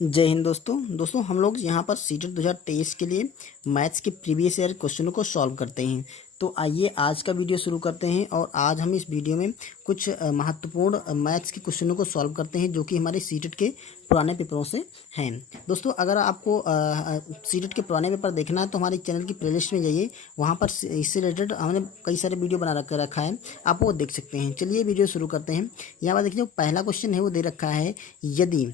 जय हिंद दोस्तों हम लोग यहाँ पर सीटेट 2023 के लिए मैथ्स के प्रीवियस ईयर क्वेश्चनों को सॉल्व करते हैं। तो आइए आज का वीडियो शुरू करते हैं और आज हम इस वीडियो में कुछ महत्वपूर्ण मैथ्स के क्वेश्चनों को सॉल्व करते हैं जो कि हमारे सीटेट के पुराने पेपरों से हैं। दोस्तों अगर आपको सीटेट के पुराने पेपर देखना है तो हमारे चैनल की प्लेलिस्ट में जाइए, वहाँ पर इससे रिलेटेड हमने कई सारे वीडियो बना रखा है, आप वो देख सकते हैं। चलिए वीडियो शुरू करते हैं। यहाँ पर देखिए जो पहला क्वेश्चन है वो दे रखा है, यदि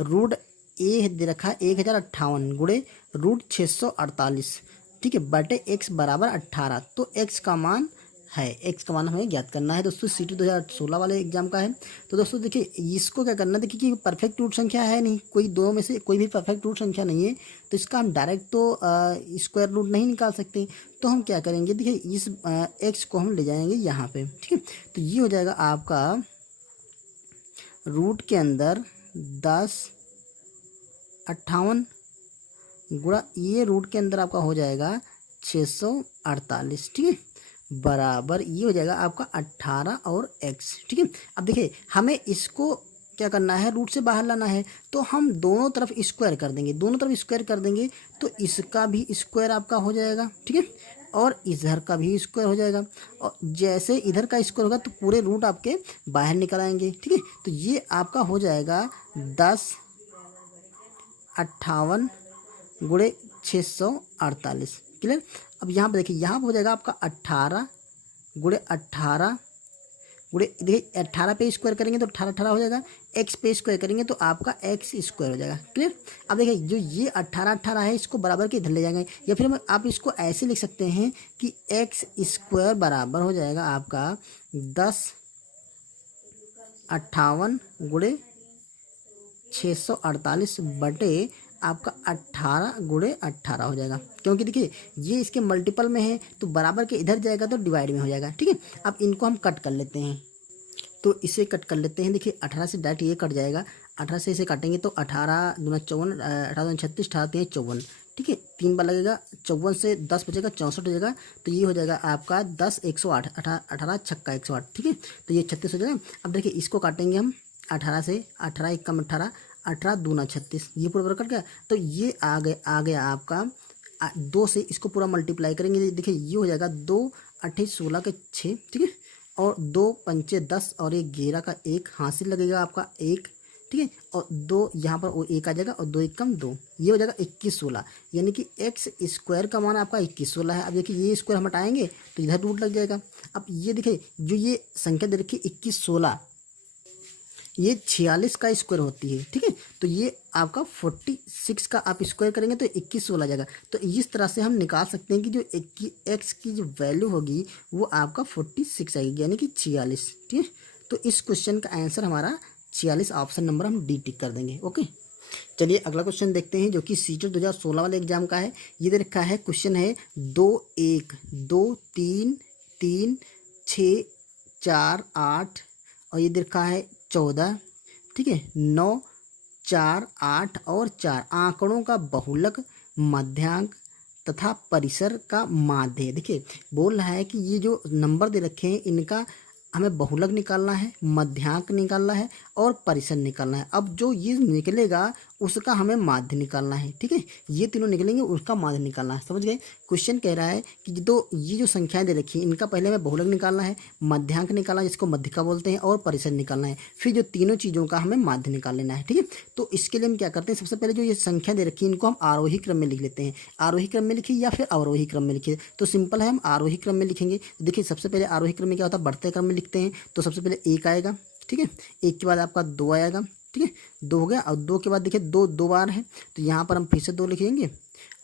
रूट ए दे रखा है 1058 गुणे रूट 648, ठीक है, बटे एक्स बराबर 18। तो एक्स का मान है, एक्स का मान हमें ज्ञात करना है। दोस्तों सीटी 2016 वाले एग्जाम का है। तो दोस्तों देखिए इसको क्या करना है, देखिए कि परफेक्ट रूट संख्या है नहीं, कोई दो में से कोई भी परफेक्ट रूट संख्या नहीं है, तो इसका हम डायरेक्ट तो स्क्वायर रूट नहीं निकाल सकते। तो हम क्या करेंगे, देखिए इस एक्स को हम ले जाएंगे यहाँ पे, ठीक है। तो ये हो जाएगा आपका रूट के अंदर 1058 गुणा ये रूट के अंदर आपका हो जाएगा 648, ठीक है, बराबर ये हो जाएगा आपका 18 और x, ठीक है। अब देखिए हमें इसको क्या करना है, रूट से बाहर लाना है, तो हम दोनों तरफ स्क्वायर कर देंगे, दोनों तरफ स्क्वायर कर देंगे तो इसका भी स्क्वायर आपका हो जाएगा, ठीक है, और इधर का भी स्क्वायर हो जाएगा। और जैसे इधर का स्क्वायर होगा तो पूरे रूट आपके बाहर निकल आएंगे, ठीक है। तो ये आपका हो जाएगा 1058 गुणे 648, क्लियर। अब यहाँ पर देखिए, यहाँ पर हो जाएगा आपका 18 गुणे 18 गुणे, देखिए 18 पे स्क्वायर करेंगे तो 18 18 हो जाएगा, एक्स पे स्क्वायर करेंगे तो आपका एक्स स्क्वायर हो जाएगा, क्लियर। अब देखिए जो ये 18 18 है इसको बराबर के इधर ले जाएंगे, या फिर आप इसको ऐसे लिख सकते हैं कि एक्स स्क्वायर बराबर हो जाएगा आपका 1058 गुणे 648 बटे आपका 18 गुणे 18 हो जाएगा, क्योंकि देखिए ये इसके मल्टीपल में है तो बराबर के इधर जाएगा तो डिवाइड में हो जाएगा, ठीक है। अब इनको हम कट कर लेते हैं, तो इसे कट कर लेते हैं। देखिए 18 से डायरेक्ट ये कट जाएगा, 18 से इसे काटेंगे तो 18 दूना 54, 18 दूना 36, 18 तीन 54, ठीक है, 3 बार लगेगा, 54 से 10 बचेगा, 64 हो जाएगा। तो ये हो जाएगा आपका 10 108, 18 छक्का 108, ठीक है, तो ये 36 हो जाएगा। अब देखिए इसको काटेंगे हम 18 से, 18 1 कम 18, 18 दूना 36, ये पूरा कट गया। तो ये आ गया आपका 2 से इसको पूरा मल्टीप्लाई करेंगे, देखिए ये हो जाएगा 2 8 16 के 6, ठीक है, और 2 पंचे 10 और एक 11 का 1 हासिल लगेगा आपका 1, ठीक है, और 2 यहाँ पर वो 1 आ जाएगा और 2 1 कम 2, ये हो जाएगा 21 16, यानी कि एक्स स्क्वायर का मान आपका 21 16 है। अब देखिए ये स्क्वायर हम हटाएंगे तो इधर रूट लग जाएगा। अब ये देखिए जो ये संख्या दे रखी 21 16, ये 46 का स्क्वायर होती है, ठीक है। तो ये आपका 46 का आप स्क्वायर करेंगे तो 21 16 जाएगा। तो इस तरह से हम निकाल सकते हैं कि जो एक्स की जो वैल्यू होगी वो आपका 46 आएगी, यानी कि 46, ठीक है। तो इस क्वेश्चन का आंसर हमारा 46, ऑप्शन नंबर हम डी टिक कर देंगे। ओके, चलिए अगला क्वेश्चन देखते हैं जो कि सीटेट 2016 वाले एग्जाम का है। ये दे रखा है, क्वेश्चन है 2 1 2 3 3 6 4 8 और ये दे रखा है 14, ठीक है, 9 4 8 और 4 आंकड़ों का बहुलक, मध्यांक तथा परिसर का माध्य। देखिए बोल रहा है कि ये जो नंबर दे रखे हैं इनका हमें बहुलक निकालना है, मध्यांक निकालना है और परिसर निकालना है। अब जो ये निकलेगा उसका हमें माध्य निकालना है, ठीक है, ये तीनों निकलेंगे उसका माध्य निकालना है, समझ गए। क्वेश्चन कह रहा है कि ये जो संख्याएं दे रखी हैं इनका पहले हमें बहुलक निकालना है, मध्यांक निकालना है जिसको मध्यिका बोलते हैं, और परिसर निकालना है, फिर जो तीनों चीज़ों का हमें माध्य निकाल लेना है, ठीक है। तो इसके लिए हम क्या करते हैं, सबसे पहले जो ये संख्या दे रखी है इनको हम आरोही क्रम में लिख लेते हैं। आरोही क्रम में लिखिए या फिर अवरोही क्रम में लिखिए, तो सिंपल है, हम आरोही क्रम में लिखेंगे। तो देखिए सबसे पहले आरोही क्रम में क्या होता है, बढ़ते क्रम में लिखते हैं। तो सबसे पहले 1 आएगा, ठीक है, 1 के बाद आपका 2 आएगा, ठीक है, 2 हो गया, और 2 के बाद देखिए 2 2 बार है तो यहाँ पर हम फिर से 2 लिखेंगे,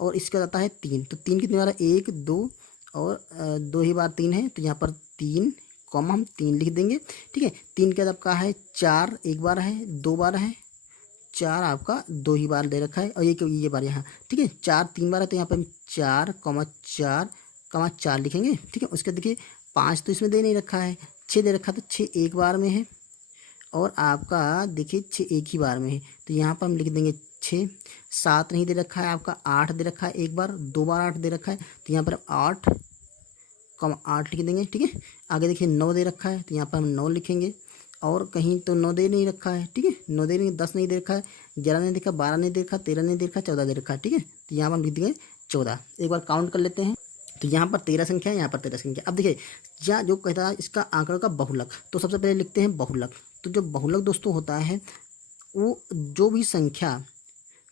और इसके बाद आता है 3, तो 3 कितने बार है, 1 2 और 2 ही बार 3 है, तो यहाँ पर 3 कॉमा हम 3 लिख देंगे, ठीक है। 3 के बाद आपका है 4, 1 बार है, 2 बार है, 4 आपका 2 ही बार दे रखा है, और ये बार यहाँ, ठीक है, 4 3 बार है तो यहाँ पर हम 4 4 लिखेंगे, ठीक है। उसके देखिए 5 तो इसमें दे नहीं रखा है, 6 दे रखा है तो 6 एक बार में है, और आपका देखिए 6 एक ही बार में है, तो यहाँ पर हम लिख देंगे 6। 7 नहीं दे रखा है, आपका 8 दे रखा है, एक बार 2 बार 8 दे रखा है, तो यहाँ पर 8 8 लिख देंगे, ठीक है। आगे देखिए 9 दे रखा है तो यहाँ पर हम 9 लिखेंगे, और कहीं तो 9 दे नहीं रखा है, ठीक है, 9 दे नहीं, 10 नहीं दे रखा है, 11 नहीं देखा, 12 नहीं दे रखा, 13 नहीं दे रखा, 14 दे रखा है, ठीक है। तो यहाँ पर हम लिख देंगे 14। एक बार काउंट कर लेते हैं। तो यहाँ पर 13 संख्या है, यहाँ पर 13 संख्या। अब देखिए या जो कहता है इसका आंकड़ों का बहुलक, तो सबसे पहले लिखते हैं बहुलक। तो जो बहुलक दोस्तों होता है वो जो भी संख्या,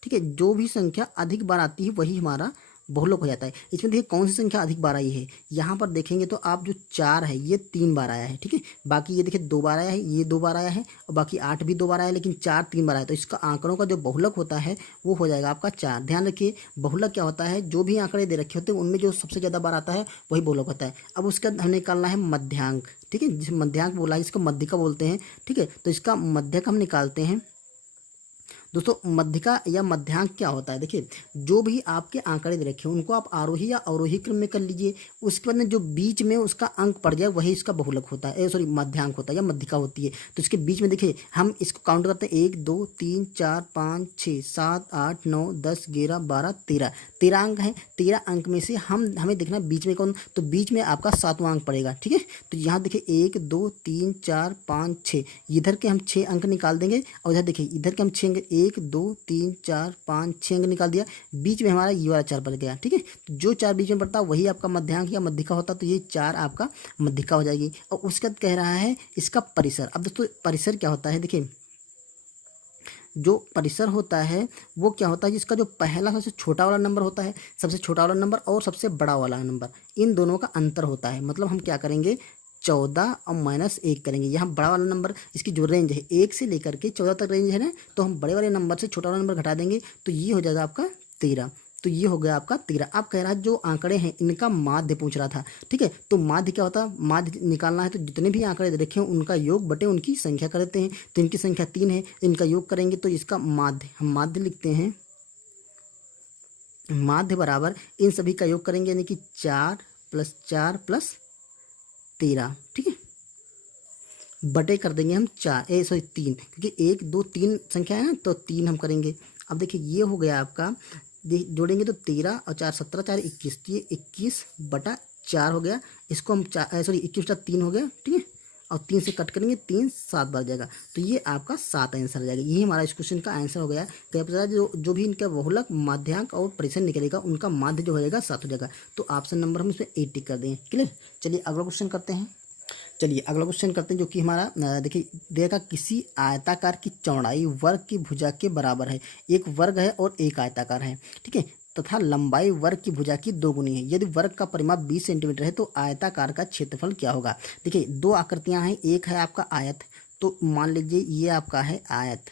ठीक है, जो भी संख्या अधिक बार आती है वही हमारा बहुलक हो जाता है। इसमें देखिए कौन सी संख्या अधिक बार आई है, यहाँ पर देखेंगे तो आप जो 4 है ये 3 बार आया है, ठीक है। बाकी ये देखिए 2 बार आया है, ये 2 बार आया है, और बाकी 8 भी 2 बार आया है, लेकिन 4 3 बार आया। तो इसका आंकड़ों का जो बहुलक होता है वो हो जाएगा आपका 4। ध्यान रखिए बहुलक क्या होता है, जो भी आंकड़े दे रखे होते हैं उनमें जो सबसे ज़्यादा बार आता है वही बहुलक होता है। अब उसका हमें निकालना है मध्यांक, ठीक है, जिसे मध्यांक बोला है, इसको मध्यिका बोलते हैं, ठीक है। तो इसका मध्यक हम निकालते हैं दोस्तों। मध्यिका या मध्यांक क्या होता है, देखिए जो भी आपके आंकड़े दे रखे हैं उनको आप आरोही या अवरोही क्रम में कर लीजिए, उसके बाद में जो बीच में उसका अंक पड़ जाए वही इसका बहुलक होता है, सॉरी मध्यांक होता है या मध्यिका होती है। तो इसके बीच में देखिए हम इसको काउंट करते हैं 1 2 3 4 5 6 7 8 9 10 11 12 13 13 अंक हैं। 13 अंक में से हमें देखना बीच में कौन, तो बीच में आपका 7वां अंक पड़ेगा, ठीक है। तो यहाँ देखिए 1 2 3 4 5 6, इधर के हम 6 अंक निकाल देंगे, और इधर देखिए इधर के हम 6 अंक 1 2 3 4 5 6 अंक निकाल दिया, बीच में हमारा ये वाला 4 बच गया, ठीक है। तो जो 4 बीच में पड़ता है वही आपका मध्यांक या मध्यिका होता, तो ये 4 आपका मध्यिका हो जाएगी। और उसके बाद कह रहा है इसका परिसर। अब दोस्तों परिसर क्या होता है, देखिए जो परिसर होता है वो क्या होता है, जिसका जो पहला सबसे छोटा वाला नंबर होता है, सबसे छोटा वाला नंबर और सबसे बड़ा वाला नंबर, इन दोनों का अंतर होता है। मतलब हम क्या करेंगे 14 और -1 करेंगे। यहाँ बड़ा वाला नंबर इसकी जो रेंज है 1 से लेकर के 14 तक रेंज है ना, तो हम बड़े वाले नंबर से छोटा वाला नंबर घटा देंगे, तो ये हो जाएगा आपका 13। तो ये हो गया आपका 13। आप कह रहा है जो आंकड़े हैं इनका माध्य पूछ रहा था, ठीक है। तो माध्य क्या होता है, माध्य निकालना है तो जितने भी आंकड़े दे रखे हैं उनका योग बटे उनकी संख्या कर देते हैं। तो इनकी संख्या 3 है, इनका योग करेंगे तो इसका माध्य, हम माध्य लिखते हैं, माध्य बराबर इन सभी का योग करेंगे, यानी कि 4 + 4 + 13, ठीक है, बटे कर देंगे हम 3, क्योंकि 1 2 3 संख्या है ना, तो 3 हम करेंगे। अब देखिए ये हो गया आपका, जोड़ेंगे तो 13 और 4 17 4 21, तो ये 21/4 हो गया। इसको हम 21/3 हो गया, ठीक है, और 3 से कट करेंगे, 3 7 बार जाएगा, तो ये आपका 7 आंसर आ जाएगा। यही हमारा इस क्वेश्चन का आंसर हो गया। क्या पता जो भी इनका बहुलक माध्यांक और परिसर निकलेगा उनका माध्य जो हो जाएगा 7 हो जाएगा। तो ऑप्शन नंबर हम इसमें 8 टिक कर देंगे। क्लियर। चलिए अगला क्वेश्चन करते हैं। जो कि हमारा देखिए देगा, किसी आयताकार की चौड़ाई वर्ग की भुजा के बराबर है। एक वर्ग है और एक आयताकार है, ठीक है, तथा लंबाई वर्ग की भुजा की 2 गुनी है। यदि वर्ग का परिमाप 20 सेंटीमीटर है तो आयताकार का क्षेत्रफल क्या होगा। देखिए 2 आकृतियां हैं, एक है आपका आयत, तो मान लीजिए ये आपका है आयत,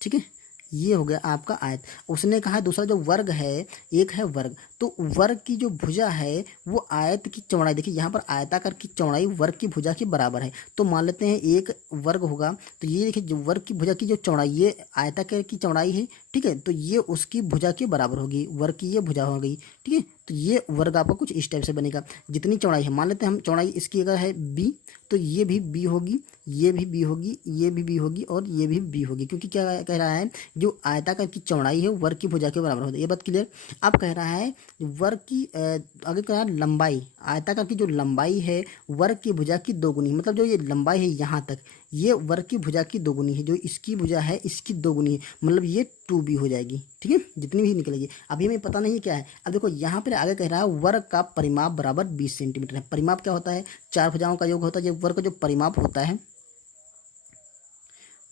ठीक है, ये हो गया आपका आयत। उसने कहा दूसरा जो वर्ग है, एक है वर्ग, तो वर्ग की जो भुजा है वो आयत की चौड़ाई, देखिए यहाँ पर आयताकार की चौड़ाई वर्ग की भुजा के बराबर है। तो मान लेते हैं एक वर्ग होगा, तो ये देखिए जो वर्ग की भुजा की जो चौड़ाई, ये आयताकार की चौड़ाई है, ठीक है, तो ये उसकी भुजा के बराबर होगी, वर्ग की ये भुजा हो गई, ठीक है। तो ये वर्ग आपका कुछ इस टाइप से बनेगा। जितनी चौड़ाई है, मान लेते हैं हम चौड़ाई इसकी अगर है b, तो ये भी b होगी, ये भी b होगी, ये भी b होगी, और ये भी b होगी, क्योंकि क्या कह रहा है, जो आयताकार की चौड़ाई है वर्ग की भुजा के बराबर होती है। ये बात क्लियर। अब कह रहा है वर्ग की आगे कह रहा है लंबाई, आयताकार की जो लंबाई है वर्ग की भुजा की 2 गुनी, मतलब जो ये लंबाई है यहाँ तक, ये वर्ग की भुजा की 2 गुनी है, जो इसकी भुजा है इसकी 2 गुनी है, मतलब ये 2b हो जाएगी, ठीक है, जितनी भी निकलेगी। अभी हमें पता नहीं क्या है। अब देखो यहाँ पर आगे कह रहा है वर्ग का परिमाप बराबर 20 सेंटीमीटर है। परिमाप क्या होता है, 4 भुजाओं का योग होता है। जो वर्ग का जो परिमाप होता है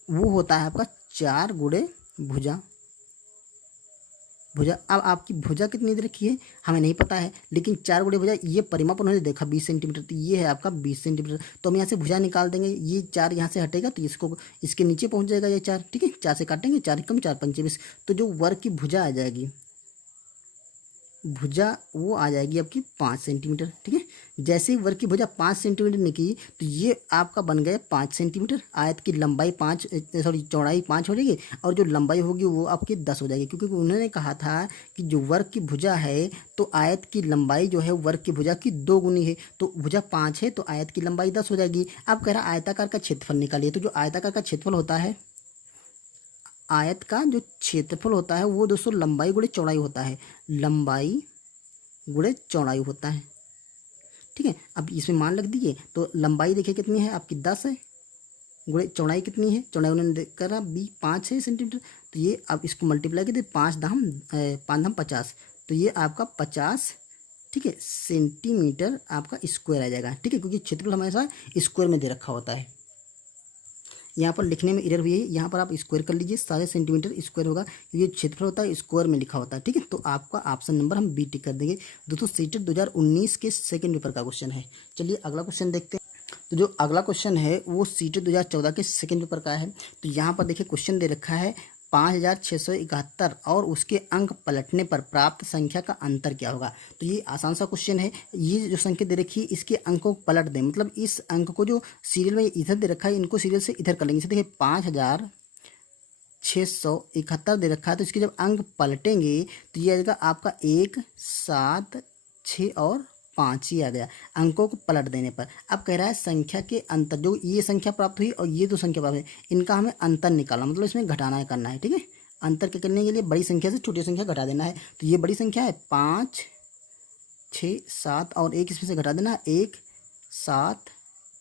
वो होता है आपका 4 गुणे भुजा। अब आपकी भुजा कितनी दे रखी है हमें नहीं पता है, लेकिन 4 गुणे भुजा, ये परिमाप उन्होंने देखा 20 सेंटीमीटर, तो ये है आपका 20 सेंटीमीटर। तो हम यहाँ से भुजा निकाल देंगे, ये 4 यहाँ से हटेगा तो इसको इसके नीचे पहुँच जाएगा ये 4, ठीक है, 4 से काटेंगे, 4 कम 4 पंचे 20, तो जो वर्ग की भुजा आ जाएगी, भुजा वो आ जाएगी आपकी 5 सेंटीमीटर, ठीक है। जैसे ही वर्ग की भुजा 5 सेंटीमीटर निकली तो ये आपका बन गया 5 सेंटीमीटर। आयत की लंबाई चौड़ाई 5 हो जाएगी, और जो लंबाई होगी वो आपकी 10 हो जाएगी, क्योंकि उन्होंने कहा था कि जो वर्ग की भुजा है तो आयत की लंबाई जो है वर्ग की भुजा की 2 गुनी है, तो भुजा 5 है तो आयत की लंबाई 10 हो जाएगी। अब कह रहा है आयताकार का क्षेत्रफल निकालिए। तो जो आयताकार का क्षेत्रफल होता है, आयत का जो क्षेत्रफल होता है वो दोस्तों लंबाई गुणे चौड़ाई होता है, लंबाई गुणे चौड़ाई होता है, ठीक है। अब इसमें मान लग दीजिए, तो लंबाई देखिए कितनी है आपकी 10 है, गुणे चौड़ाई कितनी है, चौड़ाई उन्होंने करा 5 है सेंटीमीटर, तो ये अब इसको मल्टीप्लाई कर दे, 5 दाम 50, तो ये आपका 50, ठीक है, सेंटीमीटर आपका स्क्वायर आ जाएगा, ठीक है, क्योंकि क्षेत्रफल हमेशा स्क्वायर में दे रखा होता है। यहाँ पर लिखने में एरर हुई है, यहाँ पर आप स्क्वायर कर लीजिए, सारे सेंटीमीटर स्क्वायर होगा, ये क्षेत्रफल होता है स्क्वायर में लिखा होता है, ठीक है। तो आपका ऑप्शन नंबर हम बी टिक कर देंगे। दोस्तों सीटेट 2019 के सेकंड पेपर का क्वेश्चन है। चलिए अगला क्वेश्चन देखते हैं। तो जो अगला क्वेश्चन है वो सीटेट 2014 के सेकंड पेपर का है। तो यहाँ पर देखिए क्वेश्चन दे रखा है 5671 और उसके अंक पलटने पर प्राप्त संख्या का अंतर क्या होगा। तो ये आसान सा क्वेश्चन है। ये जो संख्या दे रखी है इसके अंकों को पलट दें, मतलब इस अंक को जो सीरियल में इधर दे रखा है इनको सीरियल से इधर कर लेंगे। देखिए 5671 दे रखा है, तो इसके जब अंक पलटेंगे तो ये आ जाएगा आपका 1, 7, 6 और 5 ही आ गया अंकों को पलट देने पर। अब कह रहा है संख्या के अंतर, जो ये संख्या प्राप्त हुई और ये दो संख्या प्राप्त हुई, इनका हमें अंतर निकालना, मतलब इसमें घटाना है, करना है, ठीक है। अंतर के करने के लिए बड़ी संख्या से छोटी संख्या घटा देना है। तो ये बड़ी संख्या है 5, 6, 7 और 1 इसमें से घटा देना, 1, 7,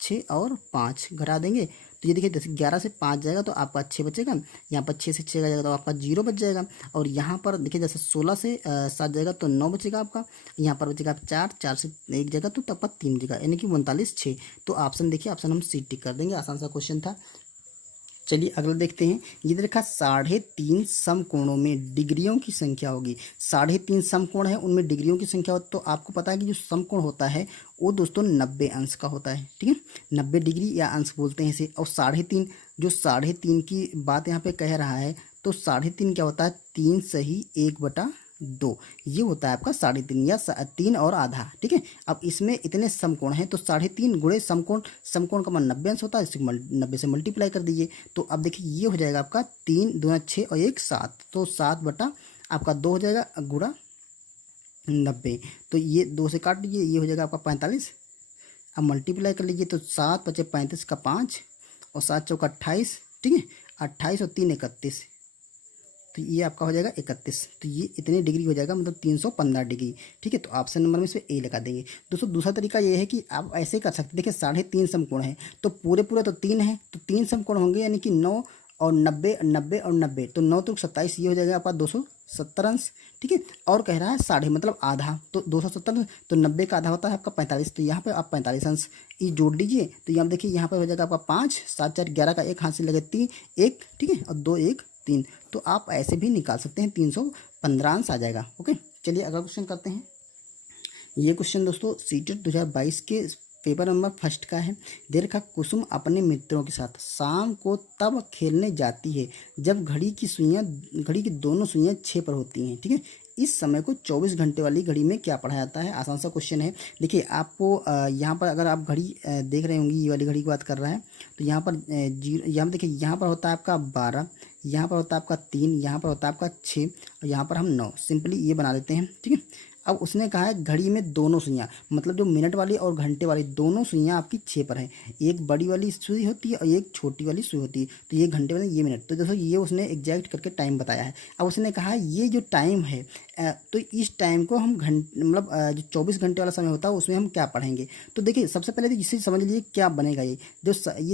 6 और 5 घटा देंगे। तो ये देखिए 11 से 5 जाएगा तो आपका 6 बचेगा, यहाँ पर 6 से 6 जाएगा तो आपका 0 बच जाएगा, और यहाँ पर देखिए जैसे 16 से 7 जाएगा तो 9 बचेगा आपका, यहाँ पर बचेगा 4, 4 से 1 जाएगा तो आपका 3 बचेगा, यानी कि 39, 6। तो ऑप्शन देखिए, ऑप्शन हम सी टिक कर देंगे, आसान सा क्वेश्चन था। चलिए अगला देखते हैं। ये देखा 3.5 समकोणों में डिग्रियों की संख्या होगी। 3.5 समकोण है, उनमें डिग्रियों की संख्या हो, तो आपको पता है कि जो समकोण होता है वो दोस्तों 90 अंश का होता है, ठीक है, 90 डिग्री या अंश बोलते हैं इसे। और 3.5, जो 3.5 की बात यहाँ पे कह रहा है, तो 3.5 क्या होता है, 3 सही 1/2, ये होता है आपका 3.5 या 3 और आधा, ठीक है। अब इसमें इतने समकोण हैं तो 3.5 गुणे समकोण, समकोण का मान 90 अंश होता है, इसको 90 से मल्टीप्लाई कर दीजिए। तो अब देखिए ये हो जाएगा आपका 3 दूना 6 और 1 7, तो 7 बटा आपका 2 हो जाएगा गुणा 90, तो ये 2 से काट लीजिए, ये हो जाएगा आपका 45। अब मल्टीप्लाई कर लीजिए तो 7 बचे 35 का 5 और 7 चौका 28, ठीक है, 28 और 3 31, तो ये आपका हो जाएगा 31। तो ये इतने डिग्री हो जाएगा, मतलब 315 डिग्री, ठीक है। तो ऑप्शन नंबर में इसमें ए लगा देंगे। दोस्तों दूसरा तरीका ये है कि आप ऐसे कर सकते, देखिए 3.5 समकोण है तो पूरे तो 3 है, तो 3 समकोण होंगे, यानी कि 9 और 90, 90 और 90, तो 9 तो 27, ये हो जाएगा आपका 270 अंश, ठीक है। और कह रहा है 1.5 मतलब आधा, तो 270, तो 90 का आधा होता है आपका 45, तो यहाँ पे आप 45 अंश ये जोड़ लीजिए। तो यहाँ देखिए यहाँ पे हो जाएगा आपका 5, 7, 4, 11 का 1 हाथ से लगे 3, 1, ठीक है, और 2, 1, 3, तो आप ऐसे भी निकाल सकते हैं, 315 अंश आ जाएगा। ओके, चलिए अगला क्वेश्चन करते हैं। ये क्वेश्चन दोस्तों सीटेट 2022 के पेपर नंबर फर्स्ट का है। दे रखा कुसुम अपने मित्रों के साथ शाम को तब खेलने जाती है जब घड़ी की दोनों सुइयां 6 पर होती हैं, ठीक है। इस समय को 24 घंटे वाली घड़ी में क्या पढ़ा जाता है। आसान सा क्वेश्चन है। देखिए आपको यहाँ पर अगर आप घड़ी देख रहे होंगे, ये वाली घड़ी की बात कर रहा है, तो यहाँ पर यहाँ देखिए यहाँ पर होता है आपका 12, यहाँ पर होता है आपका 3, यहाँ पर होता है आपका 6 और यहाँ पर हम 9, सिंपली ये बना देते हैं, ठीक है। अब उसने कहा है घड़ी में दोनों सुइयां, मतलब जो मिनट वाली और घंटे वाली दोनों सुइयां आपकी 6 पर है। एक बड़ी वाली सुई होती है और एक छोटी वाली सुई होती है, तो ये घंटे वाली, ये मिनट। तो दोस्तों ये उसने एग्जैक्ट करके टाइम बताया है। अब उसने कहा है ये जो टाइम है, तो इस टाइम को हम मतलब जो 24 घंटे वाला समय होता है उसमें हम क्या पढ़ेंगे। तो देखिए सबसे पहले तो जिससे समझ लीजिए क्या बनेगा। ये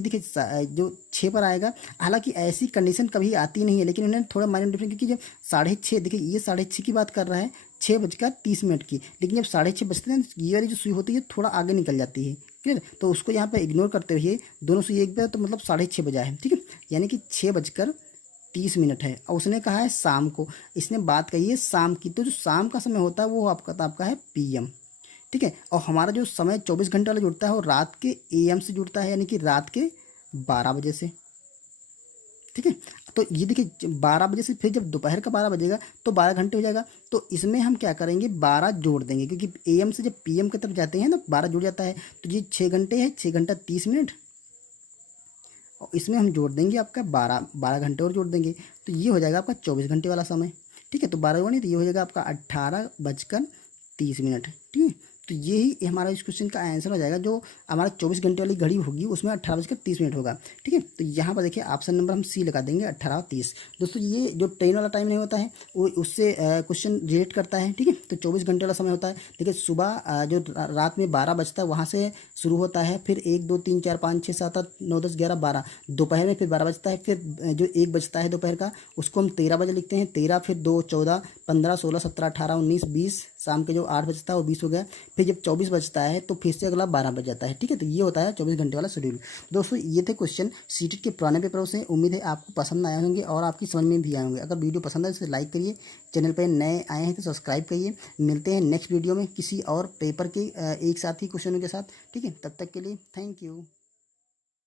देखिए जो 6 पर आएगा, हालांकि ऐसी कंडीशन कभी आती नहीं है, लेकिन उन्होंने थोड़ा माइनर डिफरेंस, क्योंकि जब 6:30, देखिए ये 6:30 की बात कर रहा है, 6:30 की, लेकिन जब 6:30 बजते हैं ये वाली जो सुई होती है थोड़ा आगे निकल जाती है, क्लियर। तो उसको यहाँ पे इग्नोर करते हुए दोनों सुई एक बार, तो मतलब 6:30 बजा है, ठीक है, यानी कि 6:30 है। और उसने कहा है शाम को, इसने बात कही है शाम की, तो जो शाम का समय होता है वो आपका है PM, ठीक है। और हमारा जो समय 24 घंटे वाला जुड़ता है वो रात के AM से जुड़ता है, यानी कि रात के 12 बजे से, ठीक है। तो ये देखिए 12 बजे से फिर जब दोपहर का 12 बजेगा तो 12 घंटे हो जाएगा। तो इसमें हम क्या करेंगे, 12 जोड़ देंगे, क्योंकि AM से जब PM की तरफ जाते हैं ना 12 जुड़ जाता है। तो ये 6 घंटे है, 6 घंटा 30 मिनट, और इसमें हम जोड़ देंगे आपका 12 घंटे और जोड़ देंगे, तो ये हो जाएगा आपका 24 घंटे वाला समय, ठीक है। तो 12 गुणा, तो ये हो जाएगा आपका 18:30, ठीक है। तो यही हमारा इस क्वेश्चन का आंसर हो जाएगा। जो हमारा 24 घंटे वाली घड़ी होगी उसमें 18:30 होगा। ठीक है, तो यहाँ पर देखिए ऑप्शन नंबर हम सी लगा देंगे 18:30। दोस्तों ये जो ट्रेन वाला टाइम नहीं होता है वो उससे क्वेश्चन रिलेट करता है। ठीक है, तो 24 घंटे वाला समय होता है। देखिए सुबह जो रात में 12 बजता है वहाँ से शुरू होता है, फिर 1 2 3 4 5 6 7 8 9 10 11 12, दोपहर में फिर 12 बजता है, फिर जो 1 बजता है दोपहर का उसको हम 13 बजे लिखते हैं। 13 फिर 2 14 15 16 17 18 19 20, शाम के जो 8 बजता है वो 20 हो गया। फिर जब 24 बजता है तो फिर से अगला 12 बज जाता है। ठीक है, तो ये होता है 24 घंटे वाला शेड्यूल। दोस्तों ये थे क्वेश्चन सीटेट के पुराने पेपरों से। उम्मीद है आपको पसंद आए होंगे और आपकी समझ में भी आए होंगे। अगर वीडियो पसंद है तो लाइक करिए, चैनल पर नए आए हैं तो सब्सक्राइब करिए। मिलते हैं नेक्स्ट वीडियो में किसी और पेपर के एक साथ ही क्वेश्चनों के साथ। ठीक है, तब तक के लिए थैंक यू।